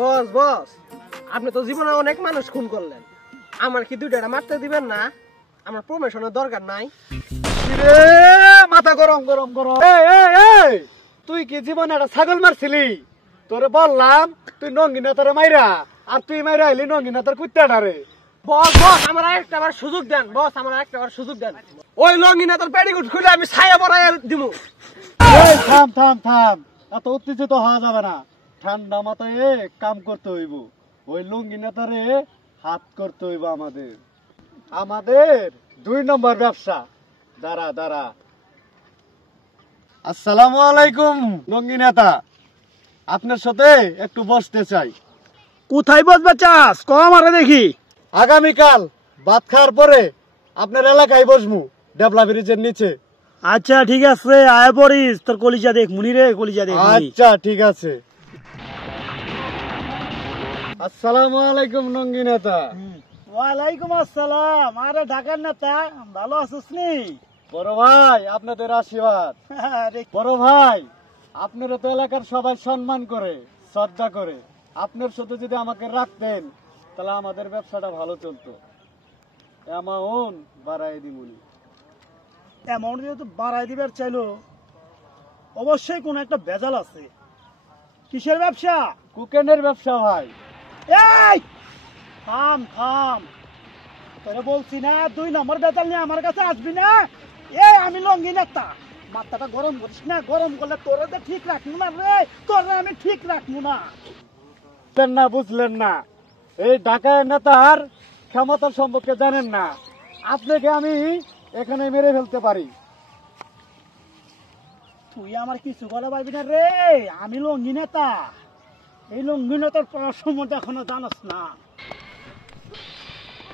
বস বস, আপনি তো জীবনে অনেক মানুষ খুন করলেন, আমার কি দুইটা মারতে দিবেন না? আমার প্রমোশনের দরকার নাই। মাথা গরম গরম গরম। তুই কি জীবনে একটা ছাগল মারছিলি? তোরে বললাম তুই নঙ্গিনা তোরে মাইরা, আর তুই মাইরা আইলি নঙ্গিনা তোর কুত্তাটারে। বস বস, আমার একটাবার সুযোগ দেন বস, আমার একটাবার সুযোগ দেন। ওই লঙ্গিনা তোর পেটিকুট খুলে আমি ছায়া পরাই দিব। থাম থাম থাম, এত উত্তেজিত হওয়া যাবে না। ঠান্ডা মাথায় কাম করতে হইব। ওই লুঙ্গি নেতারে হাত করতে হইব আমাদের। আমাদের 2 নম্বর ব্যবসা। দাঁড়া দাঁড়া। আসসালামু আলাইকুম লুঙ্গি নেতা, আপনার সাথে একটু বসতে চাই। কোথায় বসবে চাস কম আরে দেখি। আগামীকাল ভাত খাওয়ার পরে আপনার এলাকায় বসবো, ডেবলা ব্রিজের নিচে। আচ্ছা ঠিক আছে, আয় পড়িস, তোর কলিজা দেখ মুনি রে, কলিজা দেখ। আচ্ছা ঠিক আছে। আসসালামু আলাইকুম লুঙ্গি নেতা। ওয়ালাইকুম আসসালাম। আরে ঢাকার নেতা, ভালো আছিস নি? বড় ভাই আপনাদের আশীর্বাদ। বড় ভাই, আপনারা তো এলাকার সবাই সম্মান করে শ্রদ্ধা করে, আপনার সাথে যদি আমাকে রাখতেন তাহলে আমাদের ব্যবসাটা ভালো চলতো। অ্যামাউন্ট বাড়াই দিবনি। অ্যামাউন্ট যেহেতু বাড়াই দিবার চাইলো, অবশ্যই কোন একটা ভেজাল আছে। কিসের ব্যবসা? কুকেনের ব্যবসা ভাই। এই থাম থাম, তোরে বলছি না 2 নম্বর বেতাল নিয়ে আমার কাছে আসবি না। আমি লঙ্গি নেতা, মাথাটা গরম করিস না, গরম করলে তোরে তো ঠিক রাখবো না রে, তোরে আমি ঠিক রাখবো না। বুঝলেন না, এই ঢাকার নেতার ক্ষমতা সম্পর্কে জানেন না। আপনাকে আমি এখানে মেরে ফেলতে পারি। তুই আমার কিছু বলে পারবি না রে, আমি লঙ্গি নেতা। এই লঙ্গি নেতার সম্বন্ধে এখনো জানাস না।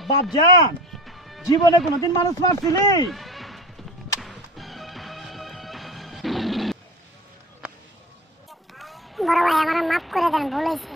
বাপজান, জীবনে কোনোদিন মানুষ মারছিলি? বড় ভাই আমার মাফ করে দেন, ভুল হয়েছে।